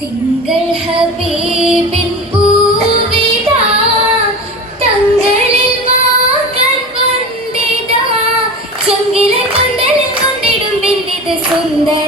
തിങ്കൾ ഹബീബിൻ പൂവിത തങ്ങളിൽ വാക്കൽ വന്ദിത ചങ്കിലെ കൊണ്ടലും കൊണ്ടിടും ബിന്ദിത സുന്ദര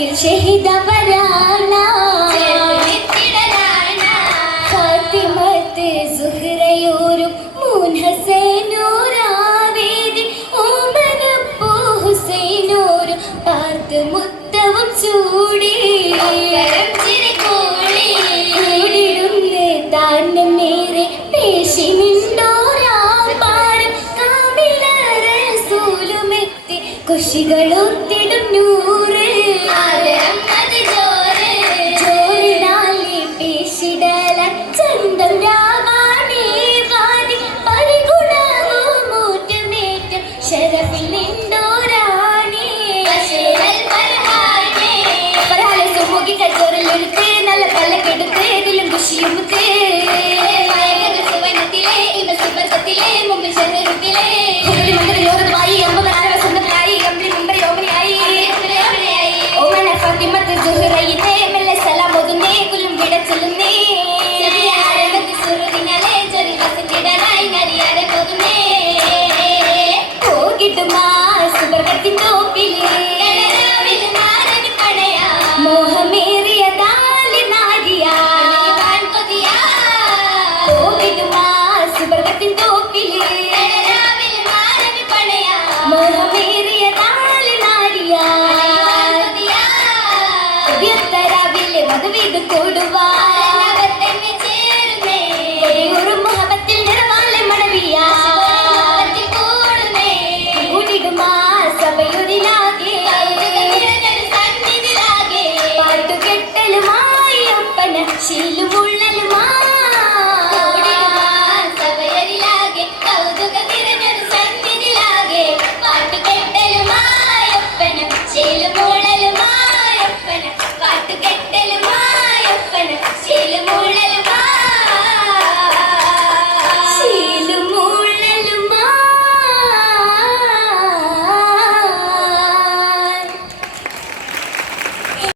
ചെറുക്കിൽ ഷഹിദ വരാന ഫാത്തിമത്ത് സുഹ്റയൂരും മൂൻ ഹസൈനൂരാവേദി ഓമനപ്പൂ ഹുസൈനൂരും പാർത്ത് മുത്തവും ചൂ കരുത്ത് നല്ല തല കെടുത്ത് ഇതിലും കുശിയുമുത്ത് സുവനത്തിലെ ഇവ സുബന്ധത്തിലെ മുമ്പിൽ ചെറുപ്പിലെ യോഗതുമായി ഒമ്പത് ആരവ സ്വന്തത്തിലായി അമ്പി മുമ്പ് യോഗനിയായി ഓമന ഫാത്തിമത്ത് ജുഹറയിനെ മെല്ലെ സലാം ഒതുന്നേ കുലും വിട ചൊല്ലുന്നേ. കിട്ടുമാ സുബർഗത്തിന്റെ сильву